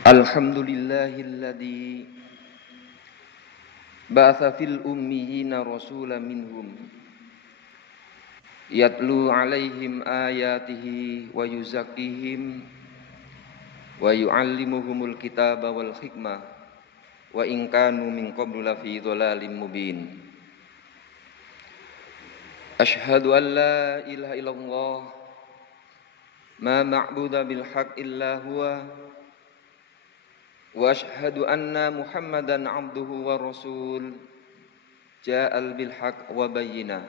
Alhamdulillahilladzi ba'atsa fil ummiyina rasulan minhum yatlu 'alaihim ayatihi wa yuzakkihim wa yu'allimuhumul kitaba wal hikmah wa in kanu min qablu lafi dhalalin mubin. Asyhadu an la ilaha illallah ma ma'budu bil haqq illa huwa wa asyhadu anna Muhammadan abduhu wa rasul ja'al bil haqq wa bayyina.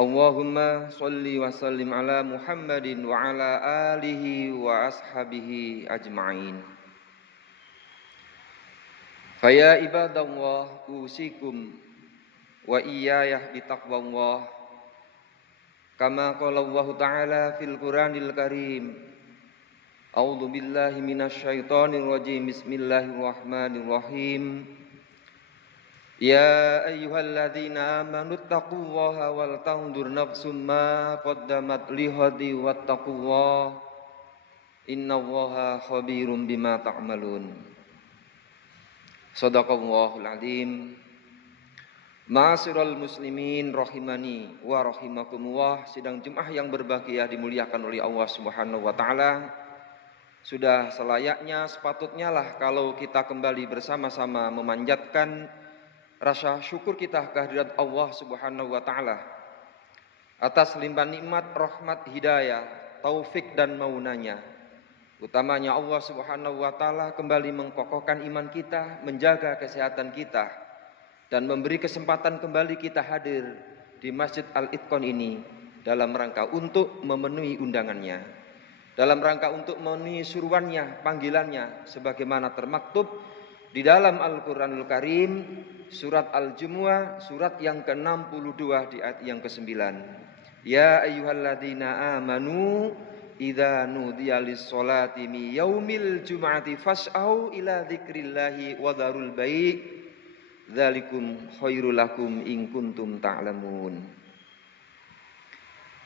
Allahumma shalli wa sallim ala Muhammadin wa ala alihi wa ashabihi ajma'in. Faya ibadallah usikum wa iyaya bitaqwallah kama qala Allah ta'ala fil Qur'anil Karim. A'udzu billahi minasyaitonir rajim. Bismillahirrahmanirrahim. Ya ayyuhalladzina amanu taqullaha wal tanzur nafsum ma qaddamat lighadi wattaqullaha innallaha khabirum bima ta'malun. Shadaqallahul azim. Ma'asyiral muslimin rahimani wa rahimakumullah. Sidang Jumat yang berbahagia dimuliakan oleh Allah Subhanahu wa taala. Sudah selayaknya, sepatutnya lah kalau kita kembali bersama-sama memanjatkan rasa syukur kita kehadirat Allah Subhanahu wa taala atas limpahan nikmat, rahmat, hidayah, taufik dan maunanya. Utamanya Allah Subhanahu wa taala kembali mengkokohkan iman kita, menjaga kesehatan kita dan memberi kesempatan kembali kita hadir di Masjid Al-Itqan ini dalam rangka untuk memenuhi undangannya, dalam rangka untuk memenuhi suruhannya, panggilannya sebagaimana termaktub di dalam Al-Qur'anul Karim surat Al-Jumu'ah surat yang ke-62 di ayat yang ke-9. Ya ayyuhalladzina amanu idza nudiya lis-sholati mi yaumil jum'ati fas'au ila dzikrillahi wa dzarul bai' dzalikum khairul lakum in kuntum ta'lamun.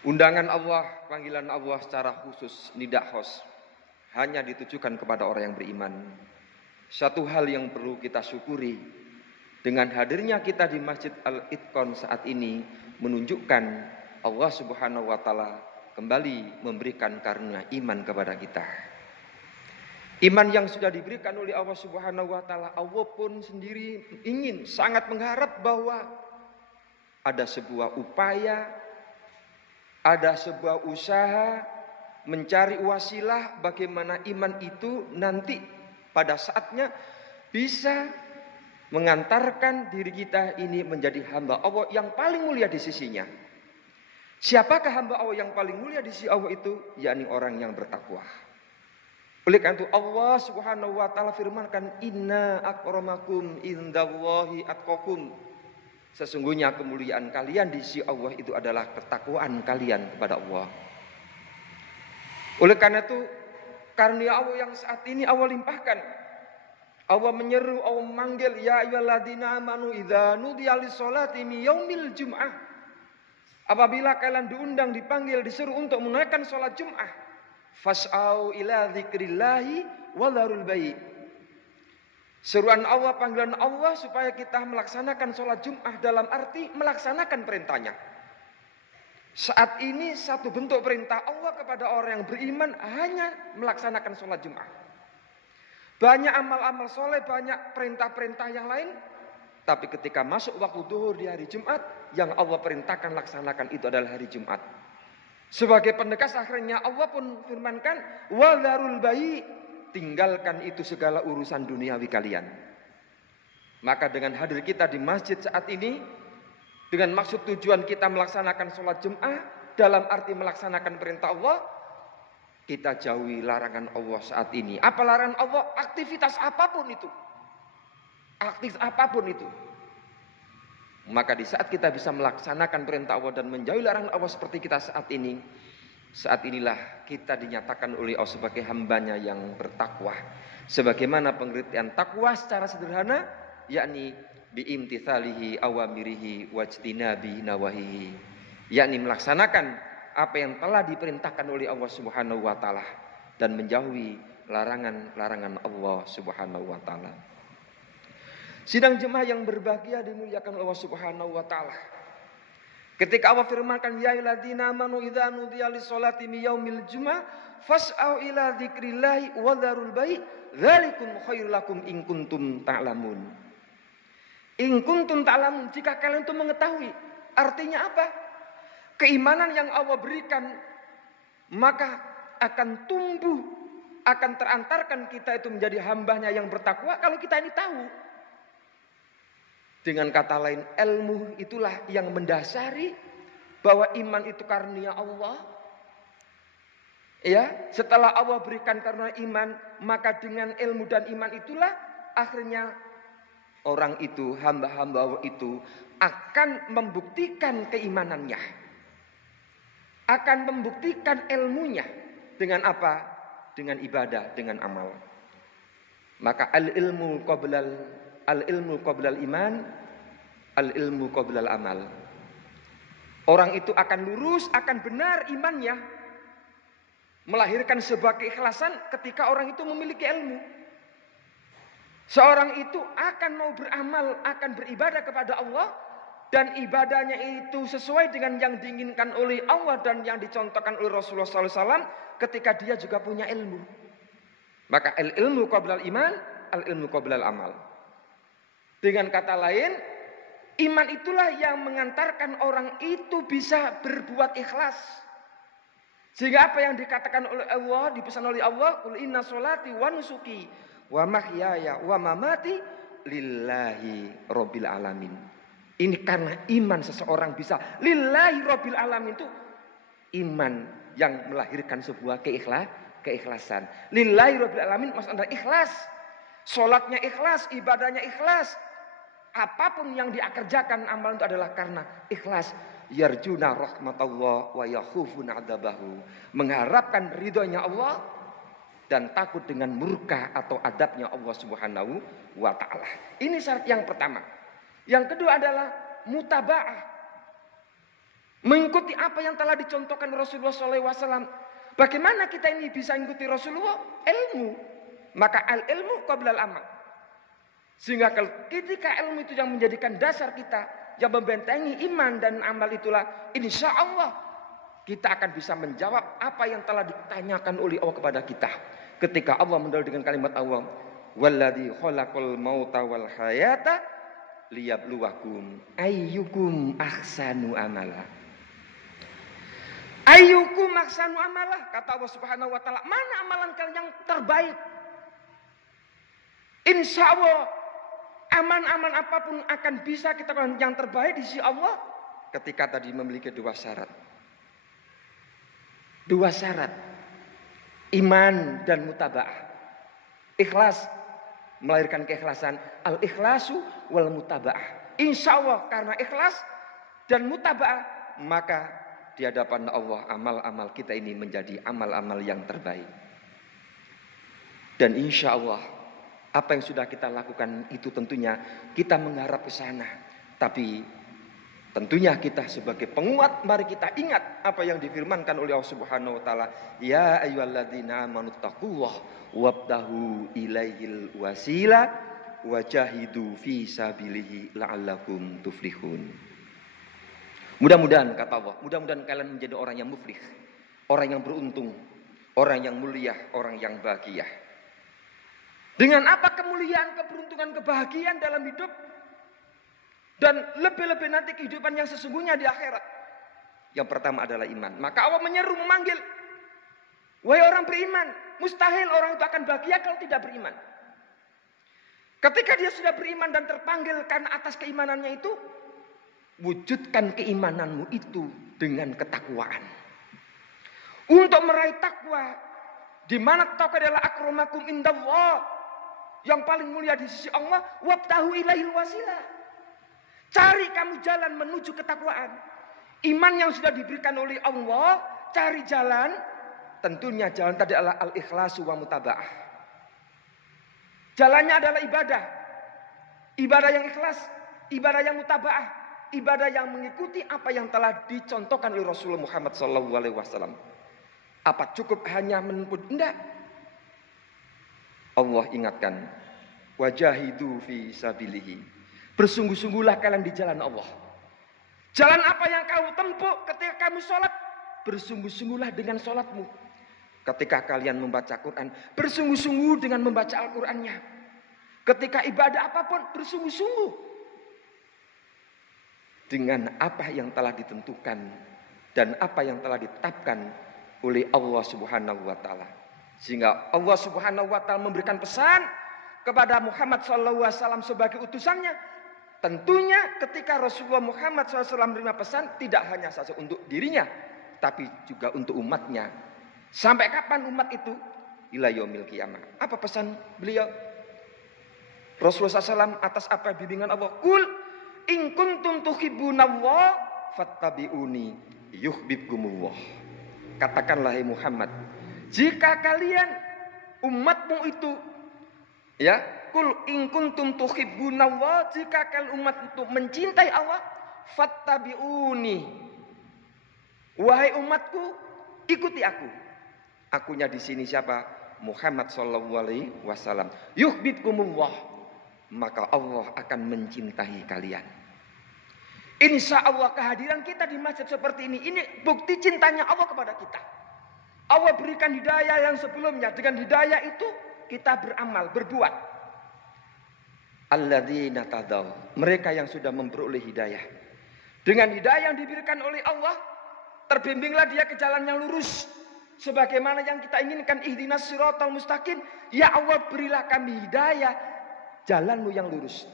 Undangan Allah, panggilan Allah secara khusus, nidak khos, hanya ditujukan kepada orang yang beriman. Satu hal yang perlu kita syukuri, dengan hadirnya kita di Masjid Al-Itqan saat ini menunjukkan Allah Subhanahu wa taala kembali memberikan karunia iman kepada kita. Iman yang sudah diberikan oleh Allah Subhanahu wa taala, Allah pun sendiri ingin sangat mengharap bahwa ada sebuah upaya, ada sebuah usaha mencari wasilah bagaimana iman itu nanti pada saatnya bisa mengantarkan diri kita ini menjadi hamba Allah yang paling mulia di sisinya. Siapakah hamba Allah yang paling mulia di sisi Allah itu? Yakni orang yang bertakwa. Oleh karena itu Allah Subhanahu wa taala firmankan, inna akramakum indallahi atqakum. Sesungguhnya kemuliaan kalian di sisi Allah itu adalah ketakwaan kalian kepada Allah. Oleh karena itu, karunia Allah yang saat ini Allah limpahkan. Allah menyeru, Allah memanggil, ya ayyuhalladzina amanu idza nudiya lis-sholati mi yaumil jum'ah. Apabila kalian diundang, dipanggil, disuruh untuk menunaikan salat Jumat, fas'au ila dzikrillahi wa dzarul bai'. Seruan Allah, panggilan Allah supaya kita melaksanakan sholat Jum'ah dalam arti melaksanakan perintahnya. Saat ini satu bentuk perintah Allah kepada orang yang beriman hanya melaksanakan sholat Jum'ah. Banyak amal-amal soleh, banyak perintah-perintah yang lain. Tapi ketika masuk waktu duhur di hari Jumat, yang Allah perintahkan laksanakan itu adalah hari Jumat. Sebagai penegas akhirnya Allah pun firmankan, wa dzarul bai'. Tinggalkan itu segala urusan duniawi kalian. Maka dengan hadir kita di masjid saat ini, dengan maksud tujuan kita melaksanakan sholat Jum'ah, dalam arti melaksanakan perintah Allah, kita jauhi larangan Allah saat ini. Apa larangan Allah? Aktivitas apapun itu. Aktif apapun itu. Maka di saat kita bisa melaksanakan perintah Allah dan menjauhi larangan Allah seperti kita saat ini, saat inilah kita dinyatakan oleh Allah sebagai hambanya yang bertakwa. Sebagaimana pengertian takwa secara sederhana, yakni biimtitsalihi awamirihi wajtinabi nawahihi, yakni melaksanakan apa yang telah diperintahkan oleh Allah Subhanahu wa taala dan menjauhi larangan-larangan Allah Subhanahu wa taala. Sidang jemaah yang berbahagia dimuliakan Allah Subhanahu wa taala. Ketika Allah firmankan ya ayyuhalladzina amanu idza nudiya lis-sholati min yaumil jumu'ah fas'au ila dzikrillahi wa dzarul bai' dzalikum khairul lakum in kuntum ta'lamun. In kuntum ta'lamun, jika kalian itu mengetahui. Artinya apa? Keimanan yang Allah berikan maka akan tumbuh, akan terantarkan kita itu menjadi hambanya yang bertakwa kalau kita ini tahu. Dengan kata lain, ilmu itulah yang mendasari bahwa iman itu karunia Allah. Ya, setelah Allah berikan karunia iman, maka dengan ilmu dan iman itulah akhirnya orang itu, hamba-hamba Allah itu akan membuktikan keimanannya. Akan membuktikan ilmunya. Dengan apa? Dengan ibadah, dengan amal. Maka al-ilmu qablal iman, al-ilmu qablal amal. Orang itu akan lurus, akan benar imannya. Melahirkan sebuah keikhlasan ketika orang itu memiliki ilmu. Seorang itu akan mau beramal, akan beribadah kepada Allah. Dan ibadahnya itu sesuai dengan yang diinginkan oleh Allah dan yang dicontohkan oleh Rasulullah SAW ketika dia juga punya ilmu. Maka al-ilmu qablal iman, al-ilmu qablal amal. Dengan kata lain, iman itulah yang mengantarkan orang itu bisa berbuat ikhlas. Sehingga apa yang dikatakan oleh Allah, dipesan oleh Allah, qul inna sholati wa nusuki wa mahyaya wa mamati lillahi rabbil alamin. Ini karena iman seseorang bisa lillahi rabbil alamin, itu iman yang melahirkan sebuah keikhlasan. Lillahi rabbil alamin maksudnya ikhlas. Salatnya ikhlas, ibadahnya ikhlas. Apapun yang dia kerjakan amalan itu adalah karena ikhlas. Yarjuna rahmatullah wa yakhufuna adzabahu. Mengharapkan ridhonya Allah dan takut dengan murka atau adabnya Allah Subhanahu wa taala. Ini syarat yang pertama. Yang kedua adalah mutaba'ah. Mengikuti apa yang telah dicontohkan Rasulullah SAW. Bagaimana kita ini bisa mengikuti Rasulullah? Ilmu. Maka al-ilmu qablal amal. Sehingga ketika ilmu itu yang menjadikan dasar kita, yang membentengi iman dan amal itulah, insya Allah kita akan bisa menjawab apa yang telah ditanyakan oleh Allah kepada kita. Ketika Allah mendahului dengan kalimat Allah, walladzi khalaqal mauta wal hayata liyabluwakum ayyukum ahsanu amala. Ayyukum ahsanu amala, kata Allah Subhanahu wa taala, mana amalan kalian yang terbaik? Insya Allah aman-aman apapun akan bisa kita lakukan yang terbaik di sisi Allah ketika tadi memiliki dua syarat. Dua syarat. Iman dan mutaba'ah. Ikhlas melahirkan keikhlasan, al-ikhlasu wal mutaba'ah. Insya Allah karena ikhlas dan mutaba'ah, maka di hadapan Allah amal-amal kita ini menjadi amal-amal yang terbaik. Dan insya Allah apa yang sudah kita lakukan itu tentunya kita mengharap ke sana. Tapi tentunya kita sebagai penguat, mari kita ingat apa yang difirmankan oleh Allah Subhanahu wa taala, ya ayyuhalladzina amanu taqullaha wabtahu ilaihil wasila wajahidu fi sabilihi la'allakum tuflihun. Mudah-mudahan kata Allah, mudah-mudahan kalian menjadi orang yang muflih, orang yang beruntung, orang yang mulia, orang yang bahagia. Dengan apa kemuliaan, keberuntungan, kebahagiaan dalam hidup dan lebih-lebih nanti kehidupan yang sesungguhnya di akhirat. Yang pertama adalah iman. Maka Allah menyeru, memanggil, wahai orang beriman, mustahil orang itu akan bahagia kalau tidak beriman. Ketika dia sudah beriman dan terpanggil karena atas keimanannya itu, wujudkan keimananmu itu dengan ketakwaan. Untuk meraih takwa, di mana takwa adalah akramakum indallah, yang paling mulia di sisi Allah, wabtahu ilaihil wasilah. Cari kamu jalan menuju ketakwaan. Iman yang sudah diberikan oleh Allah, cari jalan. Tentunya jalan tadi adalah al-ikhlasu wa mutaba'ah. Jalannya adalah ibadah. Ibadah yang ikhlas, ibadah yang mutaba'ah, ibadah yang mengikuti apa yang telah dicontohkan oleh Rasulullah Muhammad SAW. Apa cukup hanya menempuh? Enggak. Allah ingatkan, wajahidu fi sabilihi. Bersungguh-sungguhlah kalian di jalan Allah. Jalan apa yang kamu tempuh ketika kamu sholat? Bersungguh-sungguhlah dengan sholatmu. Ketika kalian membaca Quran, bersungguh-sungguh dengan membaca Al-Qurannya. Ketika ibadah apapun, bersungguh-sungguh dengan apa yang telah ditentukan dan apa yang telah ditetapkan oleh Allah Subhanahu wa taala. Sehingga Allah Subhanahu wa taala memberikan pesan kepada Muhammad SAW sebagai utusannya. Tentunya ketika Rasulullah Muhammad SAW menerima pesan, tidak hanya saja untuk dirinya, tapi juga untuk umatnya. Sampai kapan umat itu? Ila yaumil qiyamah. Apa pesan beliau? Rasulullah SAW atas apa bimbingan Allah? Qul in kuntum tuhibbunallah fattabi'uni yuhibbukumullah. Katakanlah hai Muhammad, jika kalian umatmu itu, ya, qul in kuntum tuhibbunallah, jika kalian umat itu mencintai Allah, fattabi'uni, wahai umatku, ikuti aku. Akunya di sini siapa? Muhammad sallallahu alaihi wasallam. Yuhibbukumullah, maka Allah akan mencintai kalian. Insya Allah kehadiran kita di masjid seperti ini bukti cintanya Allah kepada kita. Allah berikan hidayah yang sebelumnya. Dengan hidayah itu kita beramal, berbuat. Alladzina tadaw, mereka yang sudah memperoleh hidayah. Dengan hidayah yang diberikan oleh Allah, terbimbinglah dia ke jalan yang lurus. Sebagaimana yang kita inginkan, ihdinas siratal mustaqim. Ya Allah, berilah kami hidayah, jalanmu yang lurus.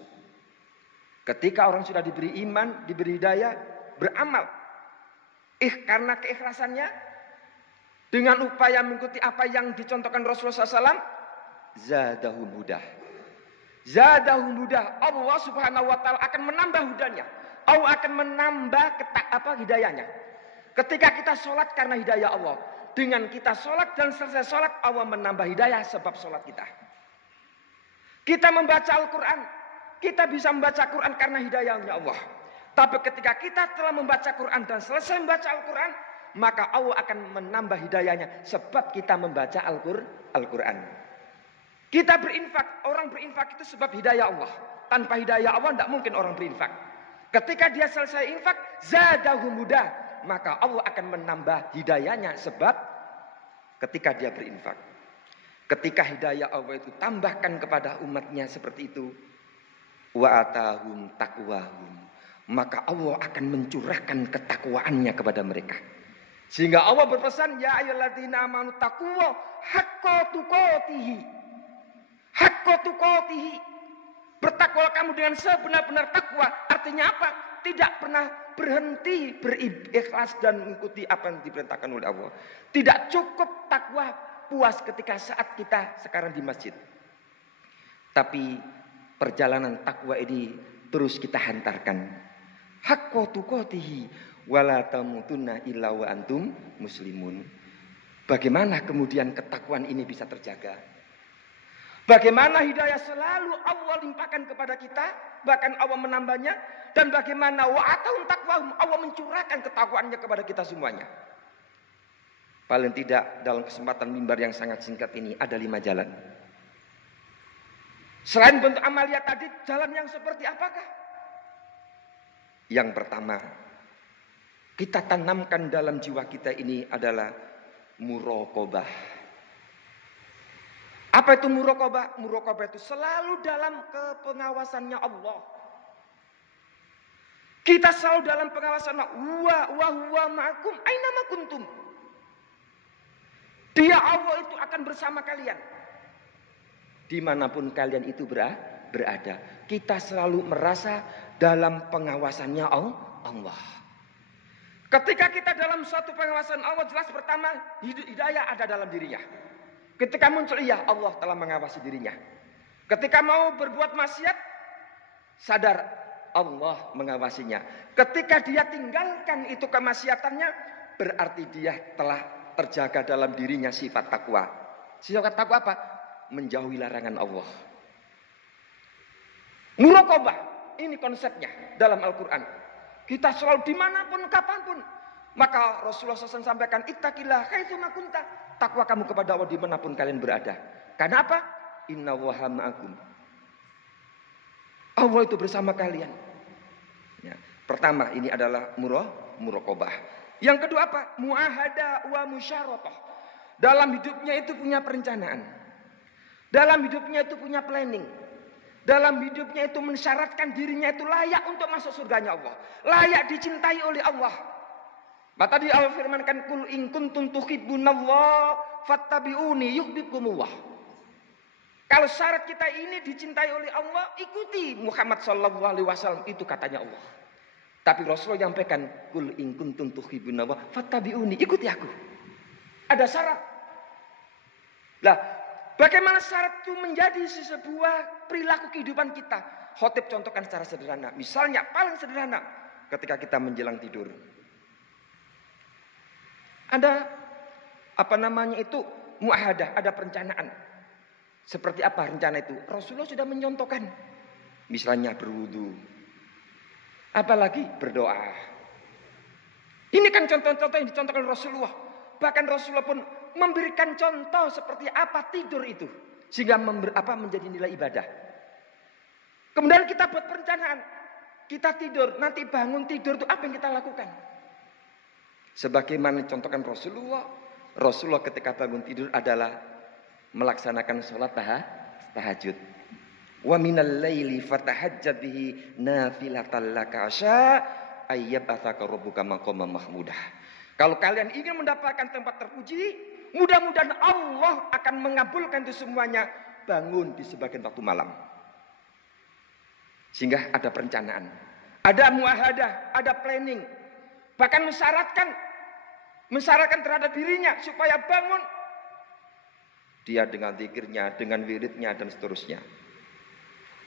Ketika orang sudah diberi iman, diberi hidayah, beramal. Karena keikhlasannya, dengan upaya mengikuti apa yang dicontohkan Rasulullah SAW, zadahum hudah. Zadahum hudah. Allah Subhanahu wa taala akan menambah hudanya. Allah akan menambah hidayahnya. Ketika kita sholat karena hidayah Allah, dengan kita sholat dan selesai sholat, Allah menambah hidayah sebab sholat kita. Kita membaca Al-Quran, kita bisa membaca Quran karena hidayahnya Allah. Tapi ketika kita telah membaca Quran dan selesai membaca Al-Quran, maka Allah akan menambah hidayahnya sebab kita membaca Al-Quran. Kita berinfak, orang berinfak itu sebab hidayah Allah. Tanpa hidayah Allah tidak mungkin orang berinfak. Ketika dia selesai infak, zadahum hudah, maka Allah akan menambah hidayahnya sebab ketika dia berinfak. Ketika hidayah Allah itu tambahkan kepada umatnya seperti itu, wa atahum taqwahum, maka Allah akan mencurahkan ketakwaannya kepada mereka. Sehingga Allah berpesan, ya ayyuhalladzina amanu taqwa haqqa tuqatihi. Haqqa tuqatihi. Bertakwa kamu dengan sebenar-benar takwa. Artinya apa? Tidak pernah berhenti berikhlas dan mengikuti apa yang diperintahkan oleh Allah. Tidak cukup takwa puas ketika saat kita sekarang di masjid. Tapi perjalanan takwa ini terus kita hantarkan. Haqqa tuqatihi wala tamutunna illa wa antum muslimun. Bagaimana kemudian ketakwaan ini bisa terjaga? Bagaimana hidayah selalu Allah limpahkan kepada kita, bahkan Allah menambahnya, dan bagaimana wa'atahum taqwahum, Allah mencurahkan ketakwaannya kepada kita semuanya. Paling tidak dalam kesempatan mimbar yang sangat singkat ini ada 5 jalan. Selain bentuk amalia tadi, jalan yang seperti apakah? Yang pertama, kita tanamkan dalam jiwa kita ini adalah muraqabah. Apa itu muraqabah? Muraqabah itu selalu dalam kepengawasannya Allah. Kita selalu dalam pengawasan Allah. Wa huwa ma'akum aina ma kuntum. Dia Allah itu akan bersama kalian. Dimanapun kalian itu berada. Kita selalu merasa dalam pengawasannya Allah. Ketika kita dalam suatu pengawasan Allah, jelas pertama hidayah ada dalam dirinya. Ketika muncul, iya Allah telah mengawasi dirinya. Ketika mau berbuat maksiat, sadar Allah mengawasinya. Ketika dia tinggalkan itu kemaksiatannya, berarti dia telah terjaga dalam dirinya sifat takwa. Sifat takwa apa? Menjauhi larangan Allah. Muraqabah, ini konsepnya dalam Al-Quran. Kita selalu dimanapun, kapanpun. Maka Rasulullah SAW sampaikan, ittaqillah haitsu ma kunta. Takwa kamu kepada Allah dimanapun kalian berada. Karena apa? innallaha ma'akum. Allah itu bersama kalian. Ya. Pertama ini adalah muraqabah. Yang kedua apa? Muahada wa musyaratah. Dalam hidupnya itu punya perencanaan. Dalam hidupnya itu punya planning. Dalam hidupnya itu mensyaratkan dirinya itu layak untuk masuk surganya Allah. Layak dicintai oleh Allah. Maka tadi Allah firmankan, kul in kuntum tuhibbunallah fattabi'uni yuhibbukumullah. Kalau syarat kita ini dicintai oleh Allah, ikuti Muhammad sallallahu alaihi wasallam, itu katanya Allah. Tapi Rasulullah menyampaikan, kul in kuntum tuhibbunallah fattabi'uni, ikuti aku. Ada syarat. Lah, bagaimana syarat itu menjadi sebuah perilaku kehidupan kita? Khotib contohkan secara sederhana. Misalnya paling sederhana, ketika kita menjelang tidur. Ada muahadah, ada perencanaan. Seperti apa rencana itu? Rasulullah sudah menyontohkan. Misalnya berwudu. Apalagi berdoa. Ini kan contoh-contoh yang dicontohkan Rasulullah. Bahkan Rasulullah pun memberikan contoh seperti apa tidur itu. Sehingga menjadi nilai ibadah. Kemudian kita buat perencanaan. Kita tidur, nanti bangun tidur itu apa yang kita lakukan? Sebagaimana dicontohkan Rasulullah ketika bangun tidur adalah melaksanakan sholat tahajud. Wa minal laili fatahajjat bihi nafilatan laka asa ayyab'atsaka rabbuka maqaman mahmudah. Kalau kalian ingin mendapatkan tempat terpuji, mudah-mudahan Allah akan mengabulkan itu semuanya. Bangun di sebagian waktu malam. Sehingga ada perencanaan, ada muahadah, ada planning. Bahkan mensyaratkan terhadap dirinya supaya bangun. Dia dengan zikirnya, dengan wiridnya dan seterusnya.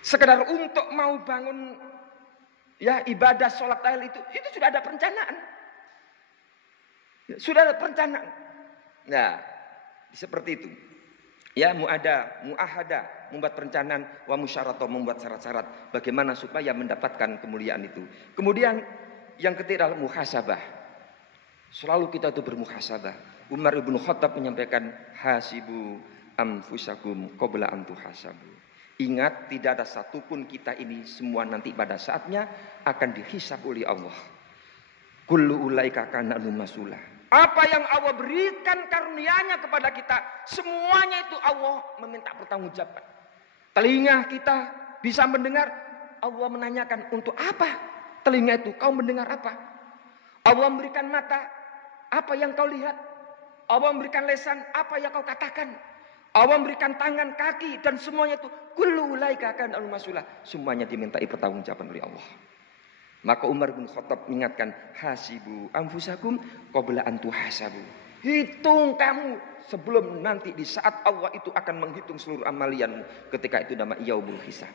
Sekedar untuk mau bangun ya ibadah sholat tahajud itu sudah ada perencanaan. Sudah ada perencanaan. Nah, seperti itu. Ya, muahada, membuat perencanaan, wa musyaratah, membuat syarat-syarat bagaimana supaya mendapatkan kemuliaan itu. Kemudian yang ketiga adalah muhasabah. Selalu kita itu bermuhasabah. Umar ibn Khattab menyampaikan, hasibu anfusakum qabla an tuhasabu. Ingat, tidak ada satupun kita ini semua nanti pada saatnya akan dihisab oleh Allah. Kullu ulaika kana masula. Apa yang Allah berikan karunia-Nya kepada kita, semuanya itu Allah meminta pertanggungjawaban. Telinga kita bisa mendengar, Allah menanyakan, untuk apa telinga itu? Kau mendengar apa? Allah memberikan mata, apa yang kau lihat? Allah memberikan lisan, apa yang kau katakan? Allah memberikan tangan, kaki, dan semuanya itu kullu ulaika kana masula. Semuanya dimintai pertanggungjawaban oleh Allah. Maka Umar bin Khattab mengingatkan, hasibu anfusakum qabla an tuhasabu. Hitung kamu sebelum nanti di saat Allah itu akan menghitung seluruh amalianmu. Ketika itu nama yaumul hisab.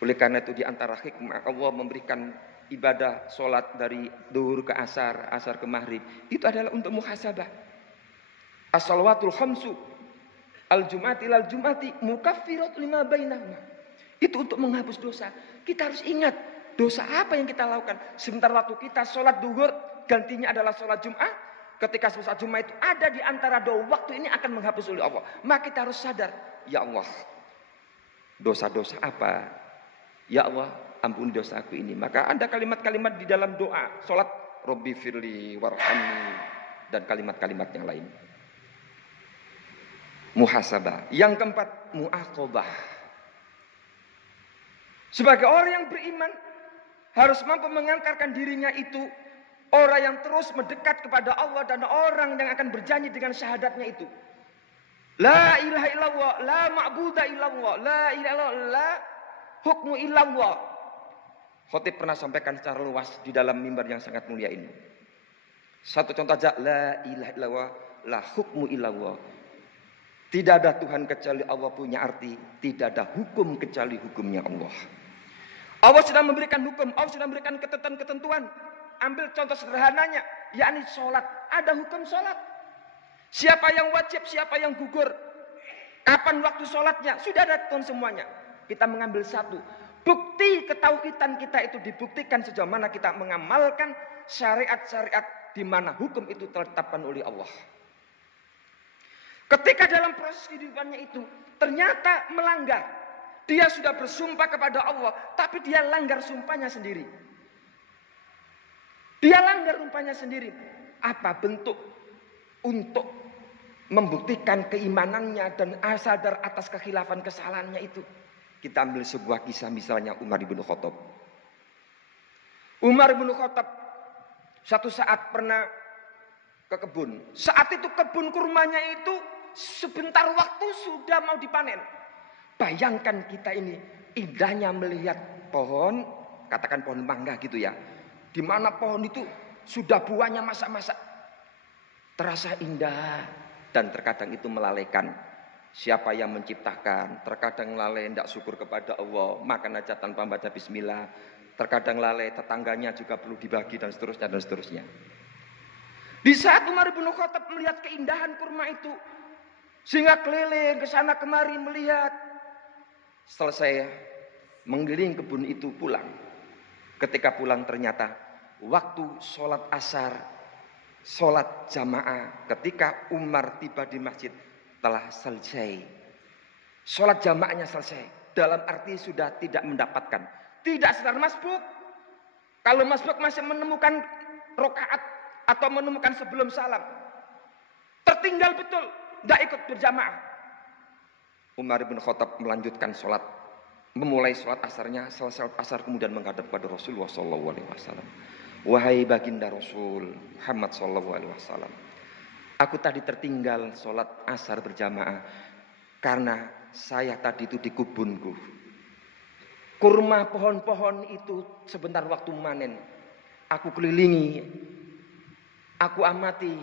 Oleh karena itu di antara hikmah Allah memberikan ibadah sholat dari duhur ke asar, asar ke maghrib. Itu adalah untuk muhasabah. As-salawatul khamsu al-jum'ati lal-jum'ati mukaffirat lima bainahuma. Itu untuk menghapus dosa. Kita harus ingat dosa apa yang kita lakukan. Sebentar waktu kita sholat duhur, gantinya adalah sholat Jum'ah. Ketika sholat Jum'ah itu ada di antara dua waktu ini akan menghapus oleh Allah. Maka kita harus sadar, ya Allah, dosa-dosa apa? Ya Allah, ampuni dosa aku ini. Maka ada kalimat-kalimat di dalam doa sholat, Robbi firli warhamni, dan kalimat-kalimat yang lain. Muhasabah. Yang keempat, mu'aqobah. Sebagai orang yang beriman, harus mampu mengantarkan dirinya itu orang yang terus mendekat kepada Allah dan orang yang akan berjanji dengan syahadatnya itu. La ilaha illallah, la ma'budu illallah, la ilaha illallah, la hukmu illallah. Khotib pernah sampaikan secara luas di dalam mimbar yang sangat mulia ini. Satu contoh aja, la ilaha illallah, la hukmu illallah. Tidak ada Tuhan kecuali Allah punya arti, tidak ada hukum kecuali hukumnya Allah. Allah sudah memberikan hukum, Allah sudah memberikan ketentuan-ketentuan. Ambil contoh sederhananya, yakni sholat. Ada hukum sholat. Siapa yang wajib, siapa yang gugur. Kapan waktu sholatnya, sudah ada ketentuan semuanya. Kita mengambil satu. Bukti ketauhidan kita itu dibuktikan sejauh mana kita mengamalkan syariat-syariat di mana hukum itu telah ditetapkan oleh Allah. Ketika dalam proses kehidupannya itu ternyata melanggar. Dia sudah bersumpah kepada Allah, tapi dia langgar sumpahnya sendiri. Dia langgar sumpahnya sendiri. Apa bentuk untuk membuktikan keimanannya dan sadar atas kekhilafan kesalahannya itu? Kita ambil sebuah kisah, misalnya Umar bin Khattab. Umar bin Khattab satu saat pernah ke kebun. Saat itu kebun kurmanya itu sebentar waktu sudah mau dipanen. Bayangkan kita ini indahnya melihat pohon, katakan pohon mangga gitu ya. Di mana pohon itu sudah buahnya masak-masak. Terasa indah dan terkadang itu melalaikan. Siapa yang menciptakan, terkadang lalai tidak syukur kepada Allah, makan aja tanpa baca bismillah. Terkadang lalai, tetangganya juga perlu dibagi dan seterusnya dan seterusnya. Di saat Umar bin Khattab melihat keindahan kurma itu, sehingga keliling ke sana kemari melihat. Selesai mengeliling kebun itu pulang. Ketika pulang ternyata waktu sholat asar, sholat jamaah, ketika Umar tiba di masjid telah selesai. Sholat jamaahnya selesai. Dalam arti sudah tidak mendapatkan. Tidak sedar masbuk. Kalau masbuk masih menemukan rokaat atau menemukan sebelum salam. Tertinggal betul. Tidak ikut berjamaah. Umar bin Khattab melanjutkan sholat. Memulai sholat asarnya. Selesai sholat asar kemudian menghadap pada Rasulullah SAW. Wahai baginda Rasul Muhammad SAW. Aku tadi tertinggal sholat asar berjamaah. Karena saya tadi itu di kebunku. Kurma pohon-pohon itu sebentar waktu manen. Aku kelilingi. Aku amati.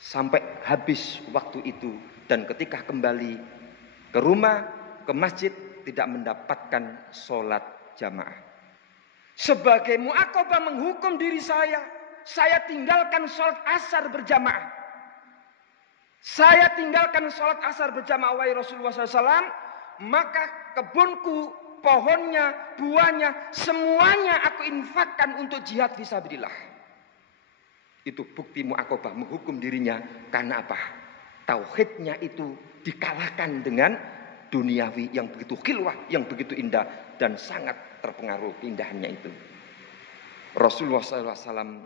Sampai habis waktu itu. Dan ketika kembali ke rumah, ke masjid, tidak mendapatkan sholat jamaah. Sebagai mu'aqabah menghukum diri saya tinggalkan sholat asar berjamaah. Saya tinggalkan sholat asar berjamaah wahai Rasulullah SAW. Maka kebunku, pohonnya, buahnya, semuanya aku infakkan untuk jihad fisabilillah. Itu bukti mu'aqabah menghukum dirinya. Karena apa? Tauhidnya itu dikalahkan dengan duniawi yang begitu khilwah, yang begitu indah dan sangat terpengaruh keindahannya itu. Rasulullah SAW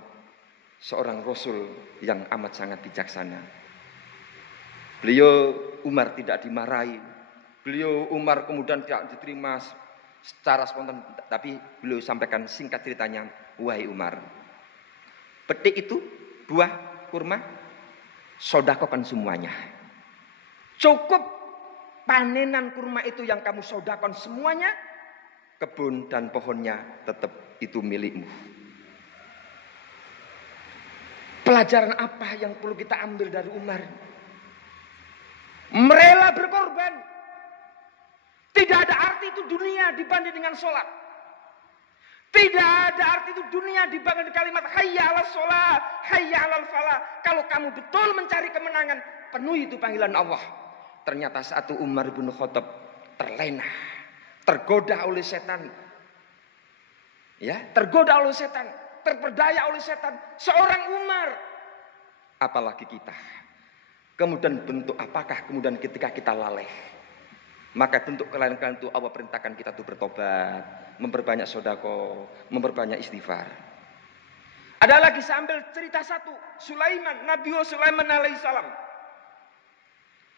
seorang Rasul yang amat sangat bijaksana. Beliau Umar tidak dimarahi. Beliau Umar kemudian tidak diterima secara spontan, tapi beliau sampaikan singkat ceritanya, wahai Umar, petik itu buah kurma, sodakokan semuanya. Cukup panenan kurma itu yang kamu sodakokan semuanya, kebun dan pohonnya tetap itu milikmu. Pelajaran apa yang perlu kita ambil dari Umar? Merela berkorban. Tidak ada arti itu dunia dibanding dengan sholat. Tidak ada arti itu dunia dibanding dengan kalimat hayya 'alas sholat, hayya 'alal falah. Kalau kamu betul mencari kemenangan, penuhi itu panggilan Allah. Ternyata satu Umar bin Khattab terlena, tergoda oleh setan. Ya, tergoda oleh setan, terperdaya oleh setan. Seorang Umar, apalagi kita. Kemudian bentuk apakah kemudian ketika kita lalai? Maka bentuk kelainan itu Allah perintahkan kita untuk bertobat, memperbanyak sedekah, memperbanyak istighfar. Ada lagi sambil cerita satu, Sulaiman, Nabi Sulaiman alaihissalam.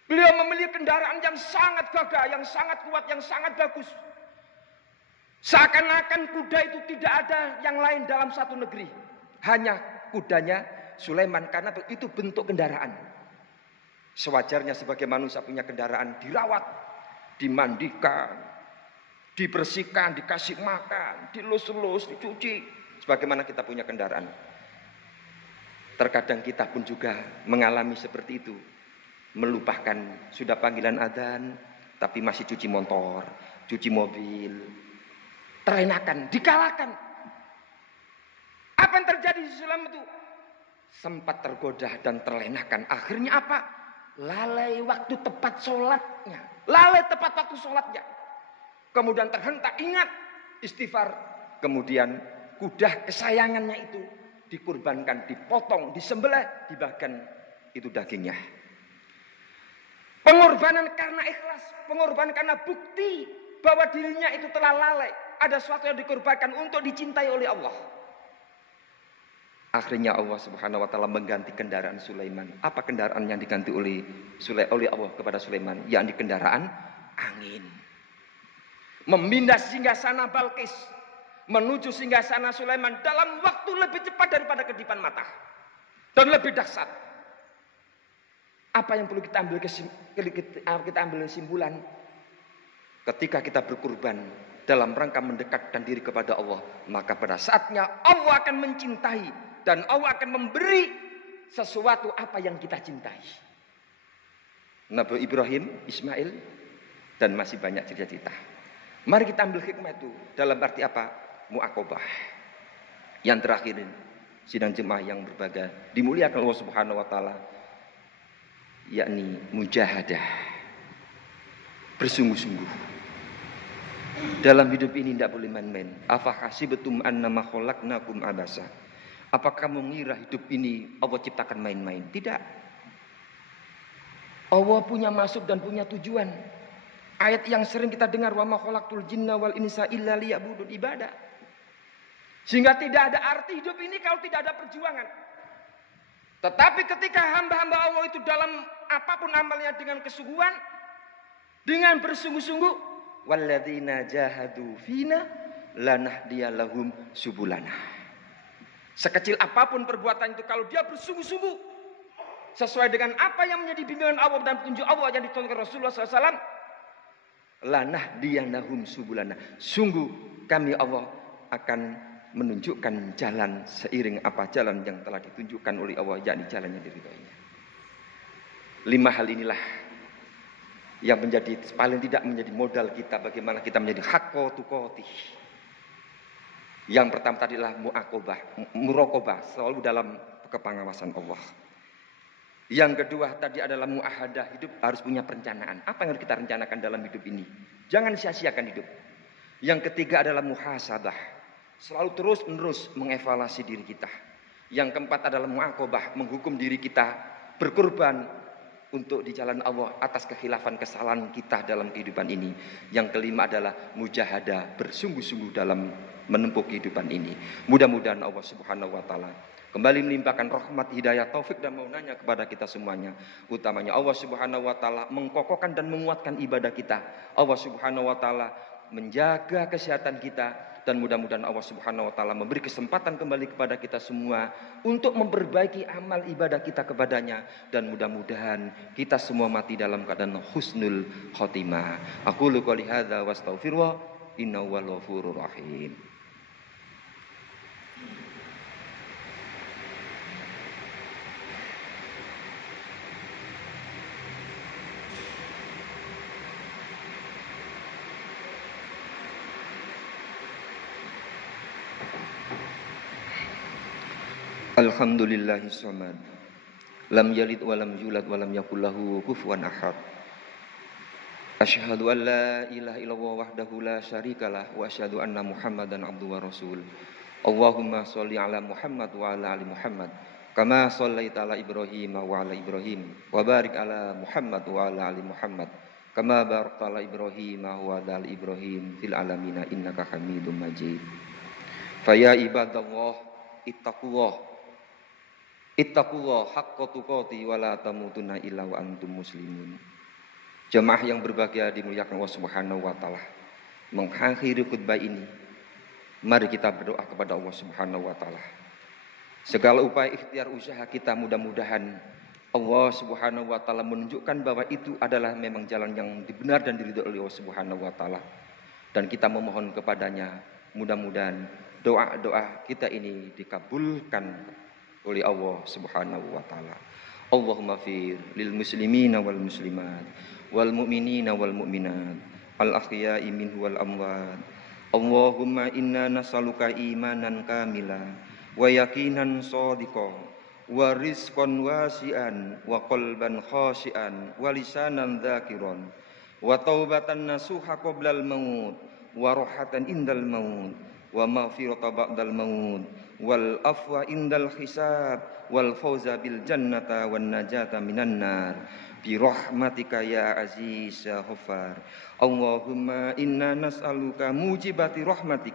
Beliau memiliki kendaraan yang sangat gagah, yang sangat kuat, yang sangat bagus. Seakan-akan kuda itu tidak ada yang lain dalam satu negeri. Hanya kudanya Sulaiman, karena itu bentuk kendaraan. Sewajarnya sebagai manusia punya kendaraan, dirawat, dimandikan, dibersihkan, dikasih makan, dilus-lus, dicuci. Sebagaimana kita punya kendaraan. Terkadang kita pun juga mengalami seperti itu. Melupakan sudah panggilan adzan, tapi masih cuci motor, cuci mobil. Terenakan, dikalahkan. Apa yang terjadi di Sulaiman itu? Sempat tergoda dan terlenakan. Akhirnya apa? Lalai waktu tepat sholatnya. Lalai tepat waktu sholatnya. Kemudian terhentak, ingat istighfar. Kemudian kuda kesayangannya itu dikurbankan, dipotong, disembelih, dibagikan itu dagingnya. Pengorbanan karena ikhlas, pengorbanan karena bukti bahwa dirinya itu telah lalai. Ada sesuatu yang dikorbankan untuk dicintai oleh Allah. Akhirnya Allah Subhanahu wa taala mengganti kendaraan Sulaiman. Apa kendaraan yang diganti oleh Allah kepada Sulaiman? Yakni kendaraan angin. Memindah singgasana Balqis menuju singgasana Sulaiman dalam waktu lebih cepat daripada kedipan mata dan lebih dahsyat. Apa yang perlu kita ambil kesimpulan? Ketika kita berkurban dalam rangka mendekatkan diri kepada Allah, maka pada saatnya Allah akan mencintai dan Allah akan memberi sesuatu apa yang kita cintai. Nabi Ibrahim, Ismail, dan masih banyak cerita-cerita. Mari kita ambil hikmah itu dalam arti apa? Mu'aqobah. Yang terakhir ini, sidang jemaah yang berbahagia, dimuliakan Allah Subhanahu wa taala, yakni mujahadah. Bersungguh-sungguh. Dalam hidup ini tidak boleh main-main. Afa hasibatum annama khalaqnakum abasa. Apakah mengira hidup ini Allah ciptakan main-main? Tidak. Allah punya maksud dan punya tujuan. Ayat yang sering kita dengar, wa ma khalaqtul jinna wal insa illa liya'budun, ibadah. Sehingga tidak ada arti hidup ini kalau tidak ada perjuangan. Tetapi ketika hamba-hamba Allah itu dalam apapun amalnya dengan kesungguhan, dengan bersungguh-sungguh, walladzina jahadu fina lanahdiyalahum subulana. Sekecil apapun perbuatan itu, kalau dia bersungguh-sungguh sesuai dengan apa yang menjadi bimbingan Allah dan petunjuk Allah yang ditonton Rasulullah SAW, lanahdiyalahum subulana. Sungguh kami Allah akan menunjukkan jalan seiring apa jalan yang telah ditunjukkan oleh Allah, yakni jalannya diridhoinya. 5 hal inilah yang menjadi paling tidak menjadi modal kita bagaimana kita menjadi hakko tukoti. Yang pertama tadi adalah muraqabah, selalu dalam kepengawasan Allah. Yang kedua tadi adalah muahadah, hidup harus punya perencanaan. Apa yang harus kita rencanakan dalam hidup ini? Jangan sia-siakan hidup. Yang ketiga adalah muhasabah, selalu terus-menerus mengevaluasi diri kita. Yang keempat adalah muaqabah, menghukum diri kita, berkorban untuk di jalan Allah atas kekhilafan kesalahan kita dalam kehidupan ini. Yang kelima adalah mujahadah, bersungguh-sungguh dalam menempuh kehidupan ini. Mudah-mudahan Allah Subhanahu wa taala kembali melimpahkan rahmat, hidayah, taufik dan maunanya kepada kita semuanya. Utamanya Allah Subhanahu wa taala mengkokohkan dan menguatkan ibadah kita. Allah Subhanahu wa taala menjaga kesehatan kita. Dan mudah-mudahan Allah Subhanahu wa taala memberi kesempatan kembali kepada kita semua untuk memperbaiki amal ibadah kita kepadanya. Dan mudah-mudahan kita semua mati dalam keadaan husnul khotimah. Aqulu qouli hadza wa astaghfirullah, innahu huwal ghafurur rahim. Alhamdulillahis samad. Lam yalid wa lam yulad wa lam yakul lahu kufuwan ahad. Asyhadu an la ilaha illallah wahdahu la syarikalah wa asyhadu anna Muhammadan abduhu wa rasul. Allahumma shalli ala Muhammad wa ala ali Muhammad kama shallaita ala Ibrahim wa ala Ibrahim wa barik ala Muhammad wa ala ali Muhammad kama barakta ala Ibrahim wa ala ali Ibrahim fil alamin innaka Hamidum Majid. Fa ya ibadallah Ittaqullah haqqa tuqati wa la tamutunna illa wa antum muslimun. Jemaah yang berbahagia dimuliakan Allah Subhanahu wa taala. Mengakhiri khutbah ini, mari kita berdoa kepada Allah Subhanahu wa taala. Segala upaya ikhtiar usaha kita mudah-mudahan Allah Subhanahu wa taala menunjukkan bahwa itu adalah memang jalan yang benar dan diridhoi oleh Allah Subhanahu wa taala. Dan kita memohon kepadanya, mudah-mudahan doa-doa kita ini dikabulkan oleh Allah Subhanahu wa taala. Allahumma fir lil muslimina wal muslimat wal mu'minina wal mu'minat al ahya'i minhu wal amwat. Allahumma inna nas'aluka imanan kamila wa yaqinan shadiqan wa rizqan wasi'an wa qalban khashi'an wa lisanan dzakiran wa taubatan nasuha qablal maut wa rohatan indal maut wa maghfiratan ba'dal maut wal afwa indal hisab wal fawza bil jannata wan najata minan nar bi rahmatika ya aziz ya ghaffar. Allahumma inna nas'aluka mujibati rahmatik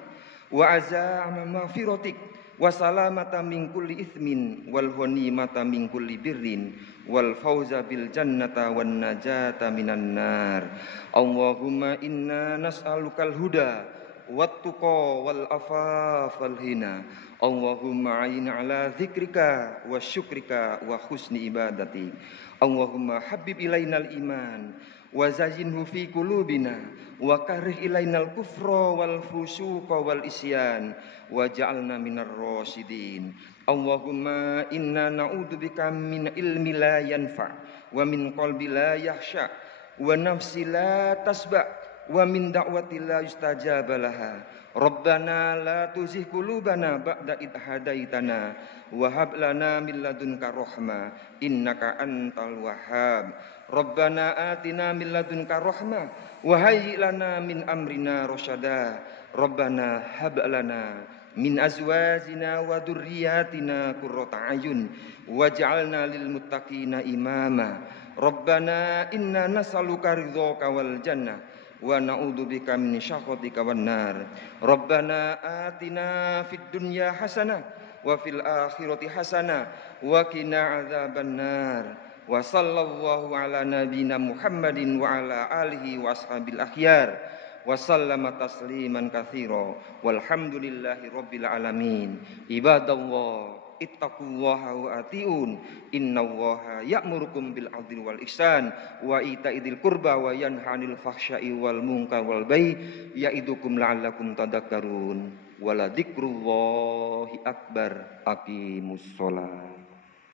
wa azama maghfiratik wa salamata min kulli ithmin wal ghanimata min kulli birrin wal fawza bil jannata wan najata minan nar. Allahumma inna nas'alukal huda wat tuqa wal afaf wal hina. Allahumma a'inna ala dzikrika wa syukrika wa husni ibadati. Allahumma habib ilainal iman wa zayyinhu fi qulubina wa karih ilainal kufra wal fusuqa wal isyan waj'alna minar rasyidin. Allahumma inna na'udzubika min ilmi la yanfa wa min qalbi la yakhsha wa nafsi la tasba wa min da'wati la yustajaba laha. Rabbana la tuzigh qulubana ba'da idh hadaitana wa hab lana min ladunka rahmah innaka antal wahhab. Rabbana atina min ladunka rahmah wa hayyi lana min amrina rasyada. Rabbana hab lana min azwajina wa dzurriyyatina qurrata a'yun waj'alna lil muttaqina imama. Rabbana inna nas'aluka ridhaka wal jannah wa na'udzubika min syakhatika wan nar. Rabbana atina fid dunya hasanah wa fil akhirati hasanah wa qina adzaban nar. Wa sallallahu ala nabiyyina Muhammadin wa ala alihi wa ashabil akhyar wa sallama tasliman katsira walhamdulillahi rabbil alamin. Ibadallah ittaqullaha wa atiun innallaha ya'murukum bil 'adli wal ihsan wa ita'idil qurba wa yanha 'anil fahsya'i wal munkar wal baghi ya'idukum la'allakum tadhakkarun. Wala dzikrullahi akbar. Aqimus shalah.